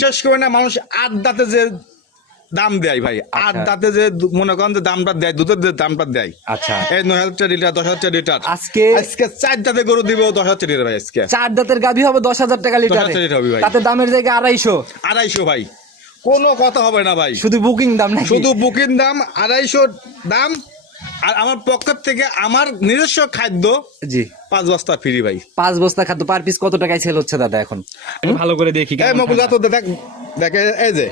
বিশ্বাস করে না মানুষ 8 দাঁতে যে দাম দেয় ভাই, 8 দাঁতে যে মনে করেন যে দামটা দেয়, দুধের যে দামটা দেয়, আচ্ছা এই 9,000 লিটার 10,000 লিটার, আজকে আজকে 4 দাঁতে গরু দিব 10,000 লিটার ভাই। আজকে 4 দাঁতের গাভী হবে 10,000 টাকা লিটার, 10,000 লিটার হবে ভাই। তাতে দামের জায়গায় 250 250 ভাই, কোনো কথা হবে না ভাই, শুধু বুকিং দাম নাকি? শুধু বুকিং দাম 250 দাম। আর আমার পকেট থেকে আমার নিজস্ব খাদ্য জি 5 বস্তা ফ্রি ভাই। 5 বস্তা খাদ্য পার পিস কত টাকায় সেল হচ্ছে দাদা এখন? ভালো করে দেখি এই মকুল তো দেখ দেখে, এই যে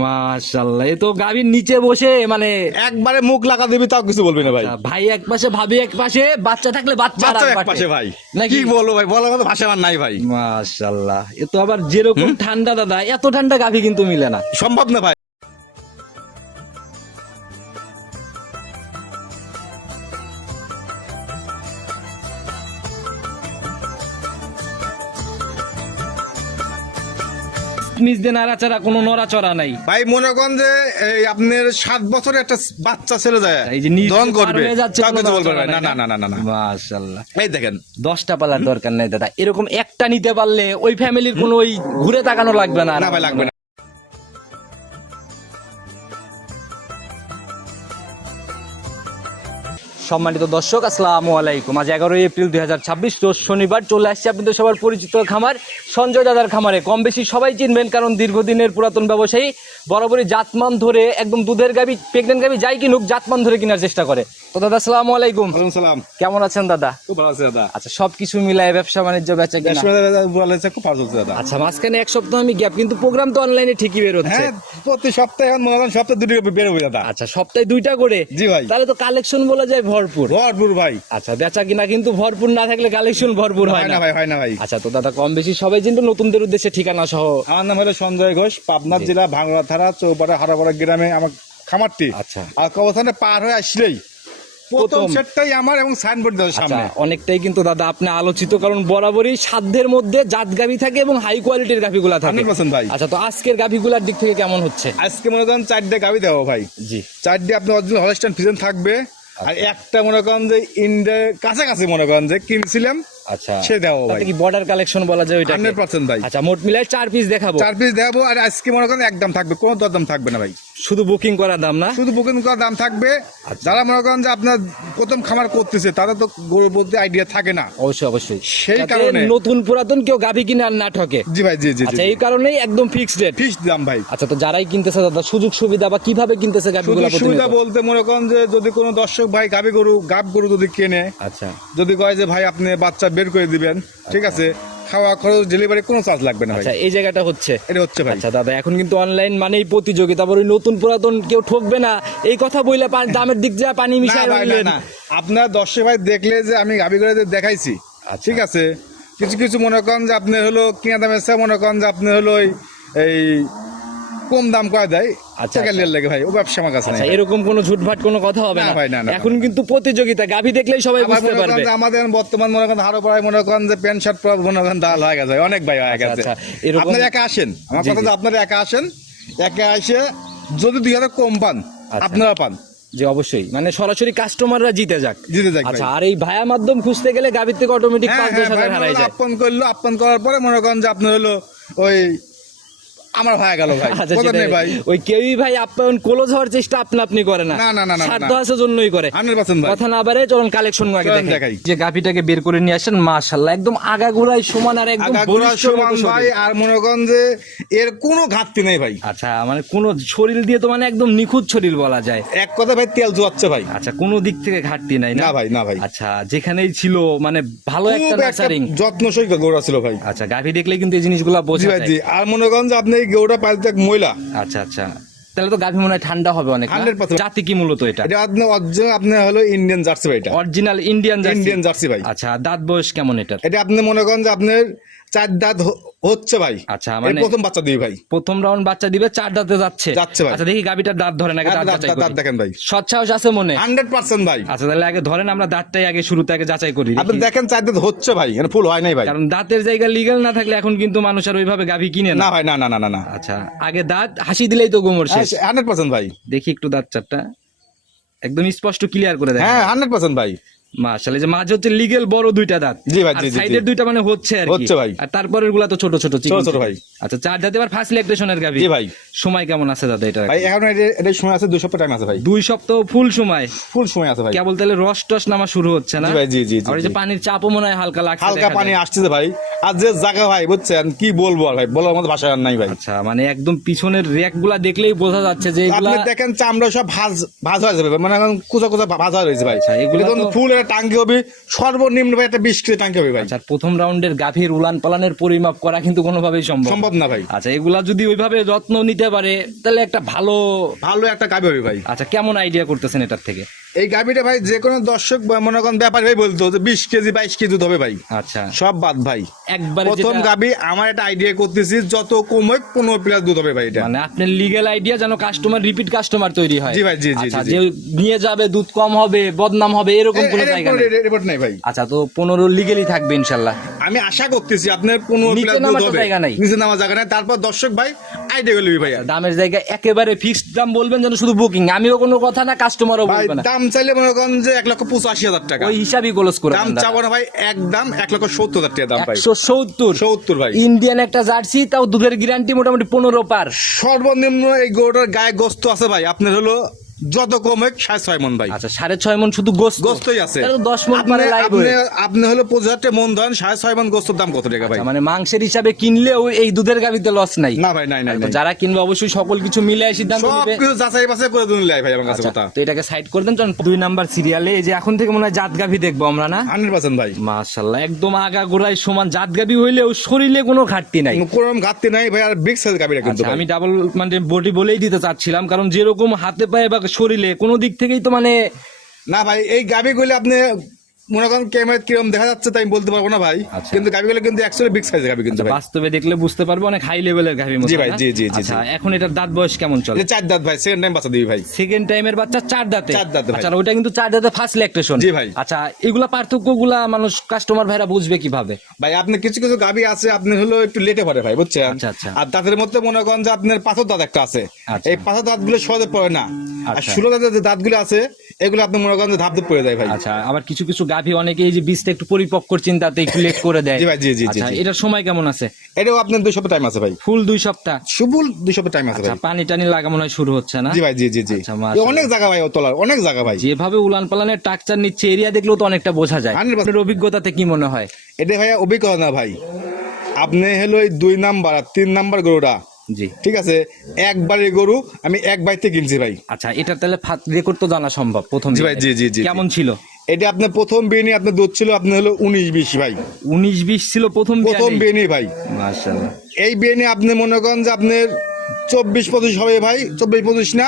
মাশাআল্লাহ, এ তো গাভীর নিচে বসে মানে একবারে মুখ লাগা দিবি তাও কিছু বলবি না ভাই। ভাই এক পাশে ভাবি এক পাশে, বাচ্চা থাকলে বাচ্চা বাচ্চা এক পাশে ভাই, নাকি? কি বলবো ভাই, বলার মতো ভাষা আমার নাই ভাই। মাশাআল্লাহ, এ তো আবার যেরকম ঠান্ডা দাদা, এত ঠান্ডা গাভী কিন্তু মিলে না, সম্ভব না ভাই। মিস দিয়ে নাড়াচাড়া, কোনো নড়াচড়া নাই ভাই মনে করেন যে এই আপনার 7 বছরের একটা বাচ্চা ছেলে যায় এই যে নিজ দহন করবে, পার হয়ে যাচ্ছে, তাও কোনো কিছু বলবে নড়াচড়া না, নাই না না না না না। মাশাআল্লাহ, এই দেখেন 10টা পালার দরকার নাই দাদা, এরকম একটা নিতে পারলে ওই ফ্যামিলির কোনো ওই ঘুরে তাকানো লাগবে না। না ভাই লাগবে না। সম্মানিত দর্শক, আসসালামু আলাইকুম। আজ 11 এপ্রিল 2026, রোজ শনিবার। চলে আসছে আপনাদের সবার পরিচিত খামার সঞ্জয় দাদার খামারে। কম বেশি সবাই চিনবেন, কারণ দীর্ঘদিনের পুরাতন ব্যবসায়ী, বরাবরই জাতমান ধরে একদম দুধের গাভী, প্রেগনেন্ট গাভী যাই কিনুক জাতমান ধরে কেনার চেষ্টা করে। তো দাদা আসসালামু আলাইকুম। ওয়ালাইকুম সালাম। কেমন আছেন দাদা? খুব ভালো আছে দাদা। আচ্ছা, সবকিছু মিলায় ব্যবসা বাণিজ্য বেচা কিনা? ভালো আছে, খুব ভালো চলছে দাদা। আচ্ছা, মাঝখানে এক সপ্তাহ আমি গ্যাপ, কিন্তু প্রোগ্রাম তো অনলাইনে ঠিকই বের হচ্ছে। হ্যাঁ, প্রতি সপ্তাহে এখন মনে করেন সপ্তাহে 2টি বের হবে দাদা। আচ্ছা, সপ্তাহে 2টা করে? জি ভাই। তাহলে তো কালেকশন বলা যায় ভরপুর ভরপুর ভাই। আচ্ছা, বেচা কিনা কিন্তু ভরপুর না থাকলে কালেকশন ভরপুর হয় না ভাই, হয় না ভাই। আচ্ছা, তো দাদা কম বেশি সবাই চিনবে, নতুনদের উদ্দেশ্যে ঠিকানা সহ। আমার নাম হলো সঞ্জয় ঘোষ, পাবনা জেলা ভাঙড়া থানা চৌপাড়া হারাপাড়া গ্রামে আমার খামারটি। আচ্ছা। আর কবস্থানে পার হয়ে আসলেই প্রথম প্রথম। সেটটাই আমার, এবং সাইনবোর্ড দেওয়ার আচ্ছা, সামনে। অনেকটাই কিন্তু দাদা আপনি আলোচিত, কারণ বরাবরই সাধ্যের মধ্যে জাত গাভী থাকে এবং হাই কোয়ালিটির গাভীগুলা থাকে। 100% ভাই। আচ্ছা, তো আজকের গাভীগুলার দিক থেকে কেমন হচ্ছে? আজকে মনে করেন 4টে গাভি দেবো ভাই। জি। 4টে আপনি অরিজিনাল হলস্টাইন ফ্রিজিয়ান থাকবে, আর একটা মনে করেন যে ইন্ডিয়ার কাছাকাছি মনে করেন যে কিনছিলাম, আচ্ছা, সে দেবো ভাই। তাতে কি বর্ডার কালেকশন বলা যায় ওইটা? 100% ভাই। আচ্ছা, মোট মিলাই 4 পিস দেখাবো। 4 পিস দেবো, আর আজকে মনে করেন একদম থাকবে, কোনো দরদাম থাকবে না ভাই, শুধু বুকিং করার দাম না? শুধু বুকিং করার দাম থাকবে। আচ্ছা। যারা মনে করেন যে আপনার প্রথম খামার করতেছে, তাদের তো গরুর প্রতি আইডিয়া থাকে না, অবশ্যই অবশ্যই, সেই যাতে কারণে নতুন পুরাতন কেউ গাভী কিনে আর না ঠকে। জি ভাই, জি জি আচ্ছা, এই কারণেই একদম ফিক্সড রেট, ফিক্সড দাম ভাই। আচ্ছা, তো যারাই কিনতেছে দাদা সুযোগ সুবিধা বা কিভাবে কিনতেছে শুধু গাভীগুলো? সুবিধা বলতে মনে করেন যে যদি কোনো দর্শক ভাই গাভ গরু যদি কেনে, আচ্ছা, যদি কয় যে ভাই আপনি বাচ্চা বের করে দিবেন, ঠিক আছে, খাওয়া খরচ ডেলিভারি কোনো চার্জ লাগবে না ভাই। আচ্ছা, এই জায়গাটা হচ্ছে, এটা হচ্ছে ভাই। আচ্ছা দাদা, এখন কিন্তু অনলাইন মানেই প্রতিযোগিতা, বড় নতুন পুরাতন কেউ ঠকবে না এই কথা বইলে দামের দিক যা পানি না মিশাই ভাই, না না, আপনার দর্শক ভাই দেখলে যে আমি গাভী করে দেখাইছি, আচ্ছা। ঠিক আছে, কিছু কিছু মনে করেন যে আপনি হলো কিনা দামের চেয়ে মনে করেন যে আপনি হলো এই কম দাম করে দেয়, আচ্ছা, টাকা লিয়ে লাগে ভাই, ও ব্যবসা আমার কাছে আচ্ছা, নাই। এরকম কোনো ঝুটভাট কোনো কথা হবে না না ভাই, না, না, এখন না, কিন্তু প্রতিযোগিতা, গাভী দেখলেই সবাই আমার বুঝতে মনে করেন পারবে। যে আমাদের বর্তমান মনে করেন হারো পাড়ায় মনে করেন যে প্যান্ট শার্ট পরা মনে করেন দাল হয়ে গেছে, অনেক ভাই হয়ে গেছে। আচ্ছা, এরকম- আপনারা একা আসেন, আমার জি, কথা জি। যে আপনারা একা আসেন, একা এসে যদি 2000 কম পান, আচ্ছা। আপনারা পান, যে অবশ্যই মানে সরাসরি কাস্টমাররা জিতে যাক। জিতে যাক ভাই। আচ্ছা, আর এই ভায়া মাধ্যম খুঁজতে গেলে গাভীর থেকে অটোমেটিক হ্যাঁ 5-10 হ্যাঁ ভাই, হাজার হারাই যায়। আপ্যায়ন করলো, আপ্যায়ন করার পরে মনে করেন যে আপনার হলো ওই আমার ভাই গেল ভাই, আচ্ছা, কথা সেটাই। নেই ভাই। ওই কেউই ভাই আপ্যায়ন ক্লোজ হওয়ার চেষ্টা আপনি করে না, না, না, না, না, স্বার্থ না। আছে জন্যই করে। 100% ভাই। কথা না বাড়ে চলুন কালেকশন আগে চলেন দেখাই। দেখাই। যে গাভীটাকে বের করে নিয়ে আসেন, মাশাআল্লাহ একদম আগাগোড়ায় সমান আর একদম আগাগোড়া বলিষ্ঠ সমান মতো ভাই, শরীর। আর মনে করেন যে এর কোনো ঘাটতি নেই ভাই। আচ্ছা, মানে কোন শরীর দিয়ে তো মানে একদম নিখুঁত শরীর বলা যায়। এক কথা ভাই, তেল জোয়াচ্ছে ভাই। আচ্ছা, কোনো দিক থেকে ঘাটতি নাই না ভাই, না ভাই। আচ্ছা, যেখানেই ছিল মানে ভালো একটা খুব একটা নার্সারিং। যত্নসই গরু ছিল ভাই। আচ্ছা, গাভী দেখলে কিন্তু এই জিনিসগুলো জি বোঝা ভাই, যায়। জি। আর মনে করেন যে আপনি এই গরুটা পালতে এক মহিলা, আচ্ছা আচ্ছা, তাহলে তো গাভী মনে হয় ঠান্ডা হবে অনেক না? 100%। জাতি কি মূলত এটা? এটা আপনি অরিজিনাল, আপনি হলো ইন্ডিয়ান জার্সি ভাই, এটা original Indian jersey. Indian jersey ভাই। আচ্ছা, দাঁত বয়স কেমন এটার? এটা আপনি মনে করেন যে আপনার 4 দাঁত হচ্ছে ভাই। আচ্ছা, এর মানে প্রথম বাচ্চা দিই ভাই, প্রথম রাউন্ড বাচ্চা দিবে, 4 দাঁতে যাচ্ছে। যাচ্ছে ভাই। আচ্ছা, দেখি গাভীটার দাঁত ধরেন আগে, দাঁত যাচাই দাঁত করি। দেখেন ভাই, সৎসাহস আছে মনে? 100% ভাই। আচ্ছা, তাহলে আগে ধরেন, আমরা দাঁতটাই আগে শুরুতে আগে যাচাই করি আপনি দেখি। দেখেন 4 দাঁত হচ্ছে ভাই, এটা ফুল হয় নাই ভাই। কারণ দাঁতের জায়গা লিগ্যাল না থাকলে এখন কিন্তু মানুষ আর ওইভাবে গাভী কিনে না না। ভাই, না না না না না, আচ্ছা, আগে দাঁত হাসি দিলেই তো গোমর শেষ। 100% ভাই। দেখি একটু দাঁত চারটা একদম স্পষ্ট ক্লিয়ার করে দেখ। হ্যাঁ 100% ভাই। মাশাআল্লাহ, যে মাঝে হচ্ছে লিগেল বড় দুইটা দাঁত, জি ভাই, জি, জি, সাইডের দুইটা মানে হচ্ছে আর কি, হচ্ছে ভাই। আর তারপরের গুলা তো ছোট ছোট ছোট ছোট ভাই। আচ্ছা, 4 দাঁতে এবার ফার্স্ট ল্যাকটেশনের গাভী। জি ভাই। সময় কেমন আছে দাদা এটা? ভাই এখন এটা সময় আছে 2 সপ্তাহ টাইম আছে ভাই। 2 সপ্তাহ ফুল সময়, ফুল সময় আছে ভাই। কেবল তাহলে রস টস নামা শুরু হচ্ছে না? জি ভাই, জি, জি, জি, আর এই যে জি। পানির চাপও মনে হয় হালকা লাগছে, হালকা দেখা পানি যায়। আসতেছে ভাই। আর যে জায়গা ভাই বুঝছেন কি বলবো আর ভাই, বলার মতো ভাষা আর নাই ভাই। আচ্ছা, মানে একদম পিছনের র্যাক গুলা দেখলেই বোঝা যাচ্ছে যে এগুলা আপনি দেখেন চামড়া সব ভাজ হয়ে যাবে, মানে এখন কুচা কুচা ভাজ হয়ে রয়েছে ভাই। আচ্ছা, এগুলা এগুলো তো- ফুল একটা টাঙ্কি হবে, সর্বনিম্ন ভাই একটা 20 কেজি টাঙ্কি হবে ভাই। আচ্ছা, প্রথম রাউন্ডের গাভীর উলান পালানের পরিমাপ করা কিন্তু কোনোভাবেই সম্ভব না। সম্ভব না ভাই। আচ্ছা, এগুলা যদি ওইভাবে যত্ন নিতে পারে তাহলে একটা ভালো। ভালো একটা গাভি হবে ভাই। আচ্ছা, কেমন আইডিয়া করতেছেন এটার থেকে? এই গাভিটা ভাই যে কোনো দর্শক বা মনে করেন ব্যাপারী ভাই বলতো যে 20 কেজি 22 কেজি দুধ হবে ভাই। আচ্ছা, সব বাদ ভাই। একবারে প্রথম যেটা- গাভি আমার একটা আইডিয়া করতেছি যত কম হোক 15 প্লাস দুধ হবে ভাই এটা। মানে আপনার লিগ্যাল আইডিয়া যেন কাস্টমার রিপিট কাস্টমার তৈরি হয়। জি ভাই, জি, জি, আচ্ছা, জি, জি। যে নিয়ে যাবে দুধ কম হবে, বদনাম হবে, এরকম কোনো জায়গা নেই। রিপোর্ট নাই ভাই। আচ্ছা, তো 15 লিগ্যালি থাকবে ইনশাআল্লাহ। আমি আশা করতেছি আপনার 15 নিচে প্লাস দুধ নামার তো হবে। জায়গা নাই। নিচে নামার জায়গা নাই। তারপর দর্শক ভাই আইডিয়া করবি ভাই। দামের জায়গা একেবারে ফিক্সড দাম বলবেন যেন শুধু বুকিং, আমিও কোনো কথা না, কাস্টমারও ভাই বলবে না, দাম চাইলে মনে করেন যে 1,85,000 টাকা। ওই হিসাবই ক্লোজ করে দাম দেন দাদা। চাবো না ভাই, একদম 1,70,000 টাকা দাম ভাই। 170 70 ভাই। ইন্ডিয়ান একটা জার্সি, তাও দুধের গ্যারান্টি মোটামুটি 15 পার। সর্বনিম্ন এই গরুটার গায়ে গোস্ত আছে ভাই আপনার হলো যত কম হোক 6.5 মন ভাই। আচ্ছা, 6.5 মন শুধু গোস্ত? গোস্তই আছে। তাহলে তো 10 মন আপনি- পারে লাইভ আপনি- আপনি হলো 25,000 টাকা মন ধরেন, 6.5 মন গোস্তর দাম কত টাকা ভাই? মানে মাংসের হিসাবে কিনলেও এই দুধের গাভিতে লস নাই? না ভাই, নাই নাই তো নাই। যারা কিনবে অবশ্যই সকল কিছু মিলে সিদ্ধান্ত সব নেবে। কিছু যাচাই বাছাই করে দিন লাই ভাই আমার কাছে আচ্ছা, কথা। তো এটাকে সাইড করে দেন। চলুন 2 নাম্বার সিরিয়ালে এই যে এখন থেকে মনে হয় জাত গাভি দেখবো আমরা, না? 100% ভাই। মাশাআল্লাহ, একদম আগা গোড়ায় সমান জাত গাভি হইলেও শরীরে কোনো ঘাটতি নাই। কোনো ঘাটতি নাই ভাই, আর বিগ সাইজ গাবিটা কিন্তু আচ্ছা, ভাই। আমি ডাবল মানে বডি বলেই দিতে চাচ্ছিলাম, কারণ যেরকম হাতে পায়ে বা শরীরে কোনো দিক থেকেই তো মানে না ভাই, এই গাবিগুলো আপনি মনে করেন ক্যামেরা কিরকম দেখা যাচ্ছে তাই আমি বলতে পারবো না ভাই, আচ্ছা। কিন্তু গাবিগুলো কিন্তু অ্যাকচুয়ালি বিগ সাইজ গাবি কিন্তু ভাই। বাস্তবে দেখলে বুঝতে পারবো অনেক হাই লেভেলের গাভি মতো, জি ভাই, না? জি, জি, জি, আচ্ছা, জি। এখন এটার দাঁত বয়স কেমন চলে? এটা 4 দাঁত ভাই, সেকেন্ড টাইম বাচ্চা দিবি ভাই। সেকেন্ড টাইমের বাচ্চা 4 দাঁতে? 4 দাঁতে ভাই। আচ্ছা, আর ওটা কিন্তু 4 দাঁতে ফার্স্ট ল্যাকটেশন। জি ভাই। আচ্ছা, এগুলা পার্থক্যগুলা মানুষ কাস্টমার ভাইরা বুঝবে কিভাবে? ভাই আপনি কিছু কিছু গাবি আছে আপনি হলো একটু লেটে পড়ে ভাই বুঝছেন। আচ্ছা, আচ্ছা। আর দাঁতের মধ্যে মনে করেন যে আপনার পাথর দাঁত একটা আছে, আচ্ছা। এই পাথর দাঁত গুলো সহজে পড়ে না। আর আচ্ছা। 16 দাঁতের যে দাঁতগুলো আছে এগুলো আপনি মনে করেন যে ধাপ ধাপ পড়ে যায় ভাই। আচ্ছা, আবার কিছু কিছু গাভি অনেকে এই যে বীজটা একটু পরিপক্কর চিন্তাতে একটু লেট করে দেয়। জি ভাই, জি, জি, জি, আচ্ছা, জি। এটার সময় কেমন আছে? এটাও আপনার 2 সপ্তাহ টাইম আছে ভাই। ফুল 2 সপ্তাহ? শুভুল 2 সপ্তাহ টাইম আছে আচ্ছা, ভাই। পানি টানি লাগা মনে হয় শুরু হচ্ছে, না? জি ভাই, জি, জি, জি। আচ্ছা, মাশাআল্লাহ। অনেক জায়গা ভাই, ও তোলার অনেক জায়গা ভাই। যেভাবে উলান পালানের টাকচার নিচ্ছে, এরিয়া দেখলেও তো অনেকটা বোঝা যায়। 100% আপনার অভিজ্ঞতাতে কি মনে হয়? এটা ভাই অভিজ্ঞতা না ভাই, আপনি হলো এই 2 নাম্বার আর 3 নাম্বার গরুটা, জি। ঠিক আছে, একবারে গরু আমি এক বাইতে কিনছি ভাই। আচ্ছা, এটা তাহলে রেকর্ড তো জানা সম্ভব প্রথম জি ভাই, দিনে। জি, জি, জি, কেমন ছিল? এটা আপনার প্রথম বিয়ে নিয়ে আপনার দুধ ছিল আপনার হলো 19-20 ভাই। 19-20 ছিল প্রথম প্রথম বিয়ে নিয়ে ভাই। মাশাআল্লাহ। এই বিয়ে নিয়ে আপনি মনে করেন যে আপনার 24-25 হবে ভাই, 24-25 না,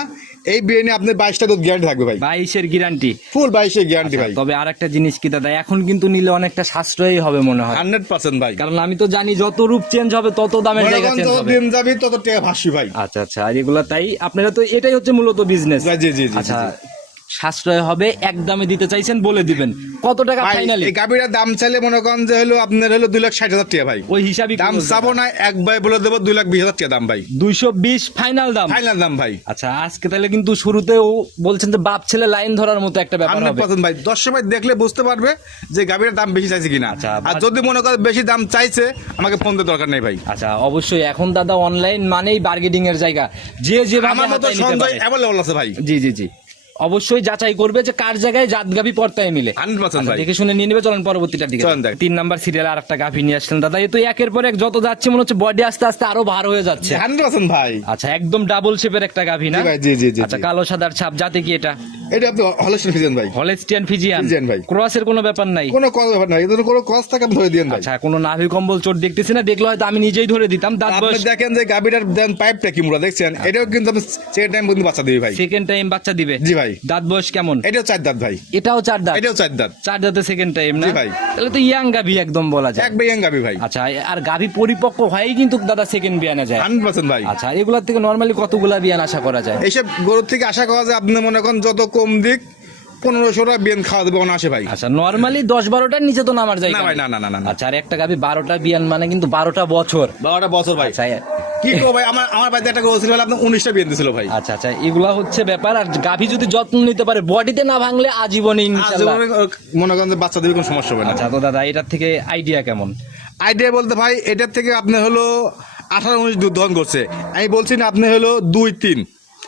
এই বিয়ে নিয়ে আপনার 22টা দুধ গ্যারান্টি থাকবে ভাই। 22-এর গ্যারান্টি? ফুল 22-এর গ্যারান্টি ভাই। তবে আরেকটা জিনিস কি দাদা, এখন কিন্তু নিলে অনেকটা সাশ্রয়ী হবে মনে হয়, 100% ভাই। কারণ আমি তো জানি যত রূপ চেঞ্জ হবে তত দামের মনে জায়গা করেন চেঞ্জ যত হবে। দিন যাবি তত টাকা ভাসি ভাই। আচ্ছা, আচ্ছা, আর এগুলা তাই আপনারা তো এটাই হচ্ছে মূলত বিজনেস। জি, জি, জি, জি, আচ্ছা, জি। সাশ্রয় হবে, এক দামে দিতে চাইছেন বলে দিবেন, কত টাকা ভাই ফাইনালি? এই গাবিটার দাম চাইলে মনে করেন যে হলো আপনার হলো 2,60,000 টাকা ভাই। ওই হিসাবই দাম চাবো না, একবার বলে দেবো 2,20,000 টাকা দাম ভাই। 220 ফাইনাল দাম? ফাইনাল দাম ভাই। আচ্ছা, আজকে তাহলে কিন্তু শুরুতেও বলছেন যে বাপ ছেলে লাইন ধরার মতো একটা ব্যাপার হবে। 100% ভাই, দর্শক ভাই দেখলে বুঝতে পারবে যে গাবিটার দাম বেশি চাইছে কিনা। আচ্ছা, আর যদি মনে করে বেশি দাম চাইছে আমাকে ফোন দেওয়ার দরকার নেই ভাই। আচ্ছা, অবশ্যই এখন দাদা অনলাইন মানেই বার্গেনিং এর জায়গা, যে যেভাবে আমার মতো হাতায় নিতে সঞ্জয় পারে। অ্যাভেলেবল আছে ভাই। জি, জি, জি, অবশ্যই যাচাই করবে যে কার জায়গায় জাত গাভি পর্তায় মিলে। 100% ভাই। দেখে শুনে নিয়ে নেবে। চলেন পরবর্তীটার দিকে। চলেন দেখ। 3 নাম্বার সিরিয়ালে আর একটা গাভি নিয়ে আসলেন দাদা, এ তো একের পর এক যত যাচ্ছে মনে হচ্ছে বডি আস্তে আস্তে আরো ভার হয়ে যাচ্ছে। 100% ভাই। আচ্ছা, একদম ডাবল শেপের একটা গাভি, না? জি ভাই, জি, জি, জি, আচ্ছা, জি। কালো সাদার ছাপ, জাতে কি এটা? এটা আপনি হলস্টেইন ফ্রিজিয়ান ভাই। Holstein Friesian? ফিজিয়ান ভাই। ক্রসের কোনো ব্যাপার নাই? কোনো কথা ব্যাপার নাই, এদের কোনো কষ্ট থাকে আপনি ধরে দিয়েন ভাই। আচ্ছা, কোনো নাভি কম্বল চোট দেখতেছি না, দেখলে হয়তো আমি নিজেই ধরে দিতাম। দাঁত আপনি বয়স? দেখেন যে গাবিটার দেন পাইপটা কি মুড়া দেখছেন, এটাও কিন্তু আপনি সেকেন্ড টাইম পর্যন্ত বাচ্চা দিবি ভাই। সেকেন্ড টাইম বাচ্চা দিবে? জি ভাই। দাঁত বয়স কেমন? এটাও 4 দাঁত ভাই। এটাও 4 দাঁত? এটাও 4 দাঁত। 4 দাঁতে সেকেন্ড টাইম, না? জি ভাই। তাহলে তো ইয়াং গাভি একদম বলা যায়। এক বিয়াং গাবি ভাই। আচ্ছা, আর গাভি পরিপক্ক হয়েই কিন্তু দাদা সেকেন্ড বিয়ানে যায়? 100% ভাই। আচ্ছা, এগুলার থেকে নরমালি কতগুলা বিয়ান আশা করা যায়? এইসব গরুর থেকে আশা করা যায় আপনি মনে করেন যত কম দিক 1500টা বিয়ান খাওয়া দেবে অনায়াসে ভাই। আচ্ছা, নরমালি 10-12টার নিচে তো নামার যায় না ভাই, না, না, না, না, না। আচ্ছা, আর একটা গাভি 12টা বিয়ান মানে কিন্তু 12টা বছর। 12টা বছর ভাই। আচ্ছা, কি করবো ভাই, আমার বাড়িতে একটা গরু ছিল ভাই, আপনার 19টা বিয়ে দিয়েছিল ভাই। আচ্ছা আচ্ছা, এগুলা হচ্ছে ব্যাপার। আর গাভী যদি যত্ন নিতে পারে, বডিতে না ভাঙলে আজীবনই ইনশাআল্লাহ। মনে করেন যে বাচ্চা দিবে কোনো সমস্যা হবে না। আচ্ছা তো দাদা, এটার থেকে আইডিয়া কেমন? আইডিয়া বলতে ভাই এটার থেকে আপনি হলো 18-19 দুধ দহন করছে। আমি বলছি না আপনি হলো 2-3,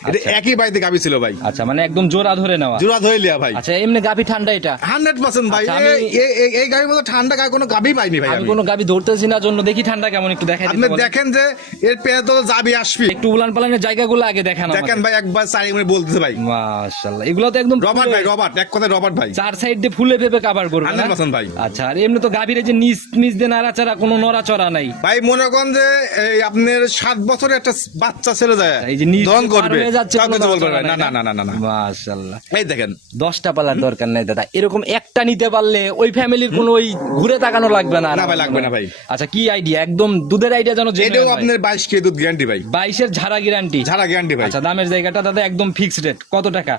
এটা আচ্ছা। একই বাড়িতে গাভী ছিল ভাই, আচ্ছা, মানে একদম জোড়া ধরে নেওয়া। জোড়া ধরে লিয়া ভাই। আচ্ছা, এমনি গাভী ঠান্ডা এটা? 100% ভাই। আচ্ছা, আমি- এই গাভীর মতো ঠান্ডা গায়ে কোনো গাভী পাইনি ভাই আমি আমি। কোনো গাভী ধরতেছি না জন্য দেখি ঠান্ডা কেমন, একটু দেখাই আপনি দিতে পারেন? দেখেন যে এর পেয়ে তো যাবি আসবি, একটু উলান পালানের জায়গাগুলো আগে দেখান আমাকে। দেখেন ভাই একবার চারি মিনিট বলতেছে ভাই। মাশাআল্লাহ, এগুলো তো একদম রবার্ট ফুলে- ভাই, রবার্ট, এক কথায় রবার্ট ভাই। চার সাইড দিয়ে ফুলে ফেপে কাভার করবে না? 100% ভাই। আচ্ছা, আর এমনি তো গাভীর যে নিচ নিচ দিয়ে নাড়াচাড়া, কোনো নড়াচড়া নাই। ভাই মনে করেন যে এই আপনার 7 বছরের একটা বাচ্চা ছেলে যায় এই যে নিচ দহন দিয়ে করবে, পার হয়ে যাচ্ছে, কাউকে কোনো কিছু বলবে নড়াচড়া না। নাই না না না না। মাশাআল্লাহ। এই দেখেন 10টা পালার দরকার নাই দাদা, এরকম একটা নিতে পারলে ওই ফ্যামিলির কোনো ওই ঘুরে তাকানো লাগবে না। না ভাই, লাগবে না ভাই। আচ্ছা, কি আইডিয়া? একদম দুধের আইডিয়া জানো? এটাও আপনার 22 কেজি দুধ গ্যারান্টি ভাই, 22-এর ঝাড়া গ্যারান্টি। ঝাড়া গ্যারান্টি ভাই। আচ্ছা, দামের জায়গাটা দাদা একদম ফিক্সড রেট, কত টাকা?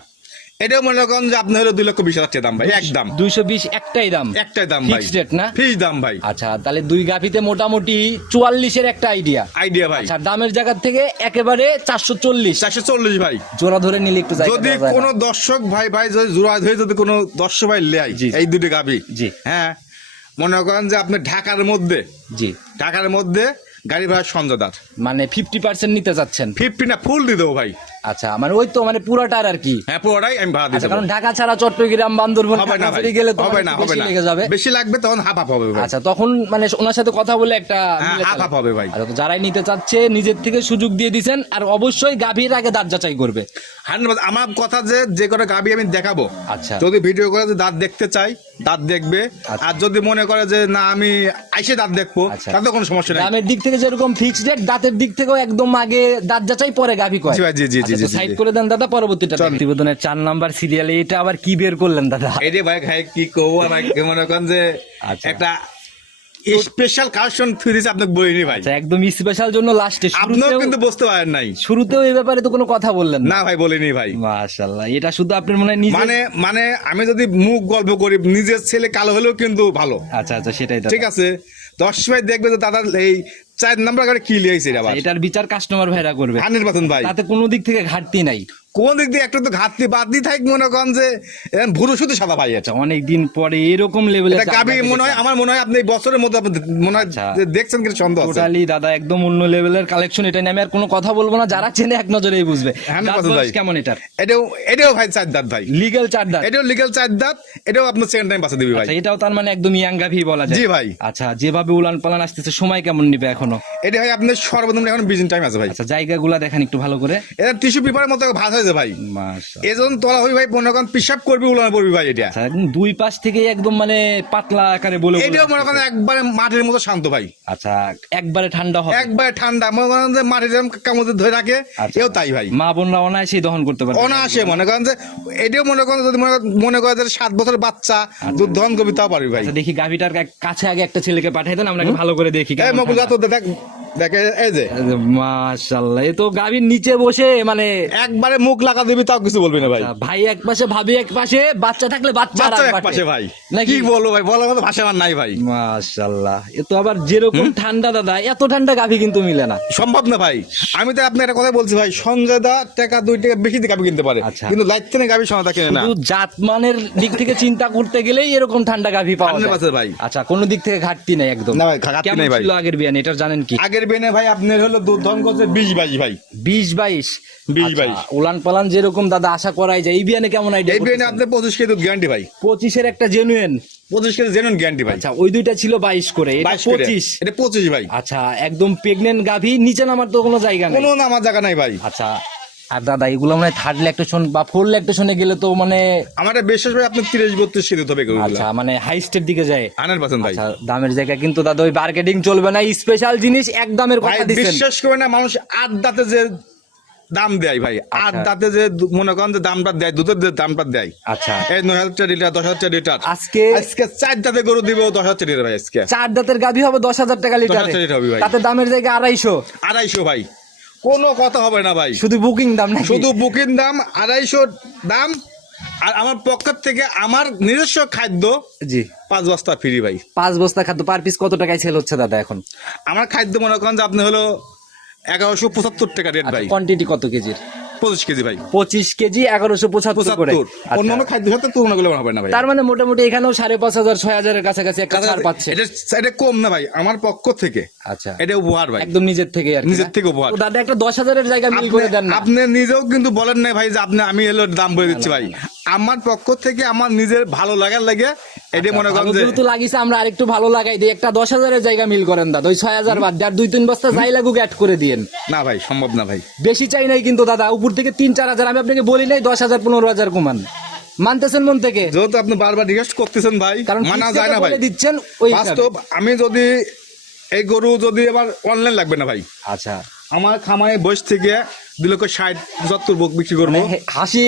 এটাও মনে করেন যে আপনি হলো 2,20,000 টাকা দাম ভাই, একদম 220 একটাই দাম? একটাই দাম ভাই, ফিক্সড রেট না? ফিক্স দাম ভাই। আচ্ছা, তাহলে দুই গাভিতে মোটামুটি 44-এর একটা আইডিয়া। আইডিয়া ভাই। আচ্ছা, দামের জায়গা থেকে একেবারে 440 440 ভাই। জোড়া ধরে নিলে একটু জায়গা যদি দেওয়া যায় না? কোনো দর্শক ভাই যদি জোড়া ধরে যদি কোনো দর্শক ভাই লেয় জি। এই দুটো গাবি, জি। হ্যাঁ মনে করেন যে আপনি ঢাকার মধ্যে জি, গাড়ি ভাড়া সঞ্জদার মানে 50% নিতে যাচ্ছেন? 50 না ফুল দিয়ে দেবো ভাই। আচ্ছা, মানে ওই তো মানে পুরাটার আর কি। হ্যাঁ পুরোটাই আমি ভাড়া দিয়ে আচ্ছা, দেবো। কারণ ঢাকা ছাড়া চট্টগ্রাম, বান্দরবান, হবে না ভাই, খাগড়াছড়ি গেলে তো হবে মানে না, একটু হবে বেশি না, লেগে যাবে। বেশি লাগবে তখন হাফ হাফ হবে ভাই। আচ্ছা, তখন মানে ওনার সাথে কথা বলে একটা হ্যাঁ, মিলে হাফ ফেলা। হাফ হবে ভাই। আচ্ছা, তো যারাই নিতে চাচ্ছে নিজের থেকে সুযোগ দিয়ে দিছেন, আর অবশ্যই গাভীর আগে দাঁত যাচাই করবে। 100% আমার কথা যে করে গাবি আমি দেখাবো, আচ্ছা। যদি ভিডিও করে যে দাঁত দেখতে চাই দাঁত দেখবে, আচ্ছা। আর যদি মনে করে যে না আমি আইসে দাঁত দেখবো, আচ্ছা। তাতে কোনো সমস্যা নেই। দামের দিক থেকে যেরকম ফিক্সড রেট, দাঁতের দিক থেকেও একদম আগে দাঁত যাচাই পরে গাভী কয়। জি ভাই, জি, জি, জি, জি, সাইড জি। করে দেন দাদা, পরবর্তীটা প্রতিবেদনের 4 নাম্বার সিরিয়ালে এটা আবার কি বের করলেন দাদা? এই যে ভাই ভাই কি করবো ভাই, মনে করেন যে আচ্ছা। একটা স্পেশাল কালেকশন ফিরেছে আপনাকে বলিনি ভাই, আচ্ছা, একদম স্পেশাল জন্য লাস্টে আপনিও কিন্তু বুঝতে পারেন নাই। শুরুতেও এই ব্যাপারে তো কোনো কথা বললেন না? না ভাই বলিনি ভাই। মাশাআল্লাহ, এটা শুধু আপনার মনে হয় নিজে। মানে আমি যদি মুখ গল্প করি, নিজের ছেলে কালো হলেও কিন্তু ভালো। আচ্ছা আচ্ছা, সেটাই দাদা। ঠিক আছে, 10 ভাই দেখবে যে দাদা এই 4 নাম্বার গাড়ি কি লিয়েছে আবার। এটার বিচার কাস্টমার ভাইরা করবে। 100% ভাই। তাতে কোনো দিক থেকে ঘাটতি নাই। কোন দিক দিয়ে একটু তো ঘাটতি বাদ দিয়ে থাক, মনে করেন যে ভুরু শুধু সাদা ভাই এটা। অনেক দিন পরে এরকম লেভেলে এটা গাবি মনে হয়, আমার মনে হয় আপনি এই বছরের মধ্যে আপনি মনে হয় আচ্ছা। যে দেখছেন কিন্তু সন্দেহ আছে। টোটালি দাদা একদম অন্য লেভেলের কালেকশন। এটা নিয়ে আমি আর কোনো কথা বলবো না, যারা চেনে এক নজরেই বুঝবে। 100% দাঁত ভাই। বয়স কেমন এটার? এটাও ভাই 4 দাঁত ভাই, লিগ্যাল 4 দাঁত? এটাও লিগ্যাল 4 দাঁত, এটাও আপনার সেকেন্ড টাইম বাঁচা দিবি ভাই। আচ্ছা, এটাও তার মানে একদম ইয়াং গাভী বলা যায়? জি ভাই। আচ্ছা, যেভাবে উলান পালান আসতেছে, সময় কেমন নিবে এখনো? এটা ভাই আপনার সর্বনিম্ন এখন বিজিন টাইম আছে ভাই। আচ্ছা, জায়গাগুলা দেখেন একটু ভালো করে। এটা টিস্যু পেপারের মতো ভাত হয়েছে ভাই, মাশাআল্লাহ। এজন তোলা হই ভাই, মনে করেন পিসাব করবি উলান পড়বি ভাই। এটা আচ্ছা, একদম দুই পাশ থেকে একদম মানে পাতলা আকারে বলে বলে এটাও মনে আসতেছে। করেন একবারে মাটির মতো শান্ত ভাই, আচ্ছা, একবারে ঠান্ডা হবে। একবারে ঠান্ডা, মনে করেন যে মাটির যেরকম কামড়ে ধরে রাখে, আচ্ছা। এও তাই ভাই। মা বোনরা অনায়াসেই দহন করতে পারবে। অনায়াসে মনে করেন যে এটাও মনে করেন যদি মনে করে যে 7 বছরের বাচ্চা দুধ দহন করবি তাও পারবি ভাই। আচ্ছা, দেখি গাভীটার কাছে আগে একটা ছেলেকে পাঠাই দেন, আমরা ভালো করে দেখি এই কেমন মকুল ঠান্ডা। তো দেখ দেখে এই যে মাশাআল্লাহ, এ তো গাভীর নিচে বসে মানে একবারে মুখ লাগা দিবি তাও কিছু বলবি না ভাই। আচ্ছা, ভাই এক পাশে ভাবি এক পাশে, বাচ্চা থাকলে বাচ্চা আর বাচ্চা এক এক পাশে ভাই, নাকি? কি বলবো ভাই, বলার মতো ভাষা আমার নাই ভাই। মাশাআল্লাহ, এ তো আবার যেরকম ঠান্ডা দাদা, এত ঠান্ডা গাভী কিন্তু মিলে না। সম্ভব না ভাই, আমি তো আপনি একটা কথা বলছি ভাই, সঞ্জয় দা টাকা 2 টাকা বেশি দিয়ে গাবি কিনতে পারে, আচ্ছা। কিন্তু লাইট থেকে গাবি সমাদা কিনে না। শুধু জাতমানের দিক থেকে চিন্তা করতে গেলেই এরকম ঠান্ডা গাভী পাওয়া যায় 100% ভাই। আচ্ছা, কোনো দিক থেকে ঘাটতি নাই একদম? না ভাই, ঘাটতি কেমন নাই ভাই। ছিল আগের বিয়ান, এটা জানেন কি? আগের বেনে ভাই আপনার হলো দুধ দহন করছে 20-22 ভাই, 20-22? 20-22 আচ্ছা, উলান পালান যেরকম দাদা আশা করাই যায়, এই বিয়ানে কেমন আইডিয়া? এই বেনে আপনি 25 কেজি দুধ গ্যারান্টি ভাই, 25-এর একটা জেনুইন? 25 কেজি জেনুইন গ্যারান্টি ভাই। আচ্ছা, ওই দুইটা ছিল 22 করে, এটা 22 করে। 25? এটা 25 ভাই, আচ্ছা, একদম প্রেগনেন্ট গাভী, নিচে নামার তো কোনো জায়গা নেই। কোনো নামার জায়গা নাই ভাই। আচ্ছা, আর দাদা এগুলো মানে থার্ড ল্যাকটেশন বা ফোর্থ ল্যাকটেশনে গেলে তো মানে আমার বিশেষ ভাই আপনি 30-32 কেজি দুধ হবে এগুলো। আচ্ছা, মানে হাই স্টেপ দিকে যায়। 100% ভাই। আচ্ছা, দামের জায়গা কিন্তু দাদা ওই মার্কেটিং চলবে না, স্পেশাল জিনিস এক দামের ভাই কথা দিচ্ছেন। বিশ্বাস করে না, মানুষ 8 দাঁতে যে দাম দেয় ভাই, 8 দাঁতে যে মনে করেন যে দামটা দেয়, দুধের যে দামটা দেয়, আচ্ছা, এই 9,000 টাকা লিটার, 10,000 টাকা লিটার, আজকে আজকে 4 দাঁতে গরু দিব 10,000 টাকা লিটার ভাই। আজকে 4 দাঁতের গাভী হবে 10,000 টাকা লিটার, 10,000 লিটার হবে ভাই। তাতে দামের জায়গা 250, 250 ভাই, কোনো কথা হবে না ভাই, শুধু বুকিং দাম নাকি? শুধু বুকিং দাম 250 দাম। আর আমার পকেট থেকে আমার নিজস্ব খাদ্য জি, 5 বস্তা ফ্রি ভাই। 5 বস্তা খাদ্য পার পিস কত টাকায় সেল হচ্ছে দাদা এখন? আমার খাদ্য মনে করেন যে আপনি হলো 1175 টাকা রেট ভাই। কোয়ান্টিটি কত কেজির? 25 কেজি ভাই। 25 কেজি 1175 করে। 75 অন্যান্য খাদ্যের সাথে তুলনা করলে হবে না ভাই। তার মানে মোটামুটি এখানেও 5,500 6,000 এর কাছাকাছি একটা ছাড় পাচ্ছে। এটা কম না ভাই, আমার পক্ষ থেকে। আচ্ছা, এটা উপহার ভাই, একদম নিজের থেকে আর কি, নিজের থেকে উপহার। তো দাদা একটা 10,000 এর জায়গা মিল করে দেন না। আপনি নিজেও কিন্তু বলেন না ভাই যে আমি এলো দাম বলে দিচ্ছি ভাই। আমার পক্ষ থেকে আমার নিজের ভালো লাগার লাগে এটা মনে করেন যে যেহেতু লাগিছে আমরা আরেকটু ভালো লাগাই দিই, একটা 10,000 এর জায়গা মিল করেন দাদা, ওই 6,000 বাদ দিয়ে আর 2-3 বস্তা যাই লাগুক অ্যাড করে দিয়েন। না ভাই সম্ভব না ভাই, বেশি চাই নাই কিন্তু দাদা, উপর থেকে 3-4 হাজার, আমি আপনাকে বলি নাই 10,000 15,000 কমান, মানতেছেন মন থেকে? যেহেতু আপনি বারবার রিকোয়েস্ট করতেছেন ভাই, কারণ মানা যায় না ভাই, দিচ্ছেন ওই বাস্তব। আমি যদি এই গরু যদি আবার অনলাইন লাগবে না ভাই, আচ্ছা আমার খামারে বয়স থেকে 2,60,70 বুক বিক্রি করবো। হাসি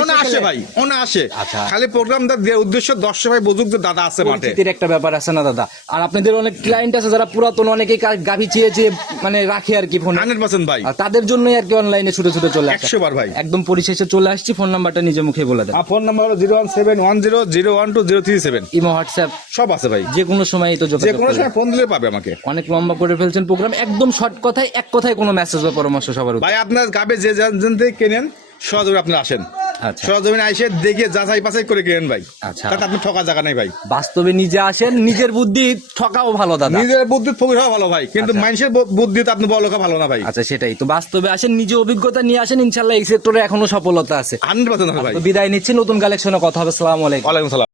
ওনা আসে ভাই, ওনা আসে। আচ্ছা। খালি প্রোগ্রামটা দেওয়ার উদ্দেশ্য দর্শক ভাই বুঝুক যে দাদা আছে মাঠে। পরিচিতির একটা ব্যাপার আছে না দাদা, আর আপনাদের অনেক ক্লায়েন্ট আছে যারা পুরাতন, অনেকেই গাভী চেয়ে মানে রাখে আর কি ফোন, 100% ভাই, আর তাদের জন্যই আর কি অনলাইনে ছুটে ছুটে চলে আসে। 100 বার ভাই। একদম পরিশেষে চলে আসছি, ফোন নাম্বারটা নিজে মুখে বলে দেন। ফোন নাম্বার হলো 01710012037। ইমো হোয়াটসঅ্যাপ সব আছে ভাই, যে কোনো সময় তো যে যোগাযোগ কোনো করবেন। সময় ফোন দিলে পাবে আমাকে। অনেক লম্বা করে ফেলছেন প্রোগ্রাম, একদম শর্ট কথায় এক কথায় কোনো মেসেজ বা পরামর্শ সবার উত্তর। ভাই আপনার গাবে যে যেন থেকে কেনেন সহযোগে আপনি আসেন, আচ্ছা সহযোগে আইসে দেখে যাচাই বাছাই করে কেনেন ভাই। আচ্ছা। তাতে আপনি ঠকা জায়গা নাই ভাই। বাস্তবে নিজে আসেন, নিজের বুদ্ধি ঠকাও ভালো দাদা। নিজের বুদ্ধি ফকির হওয়া ভালো ভাই, কিন্তু আচ্ছা। মানুষের বুদ্ধি তো আপনি বড় লোক ভালো না ভাই। আচ্ছা সেটাই তো, বাস্তবে আসেন, নিজে অভিজ্ঞতা নিয়ে আসেন, ইনশাল্লাহ এই সেক্টরে এখনো সফলতা আছে। 100% ভাই। তো বিদায় নিচ্ছি, নতুন কালেকশনে কথা হবে। আসসালামু আলাইকুম। ওয়ালাইকুম সালাম।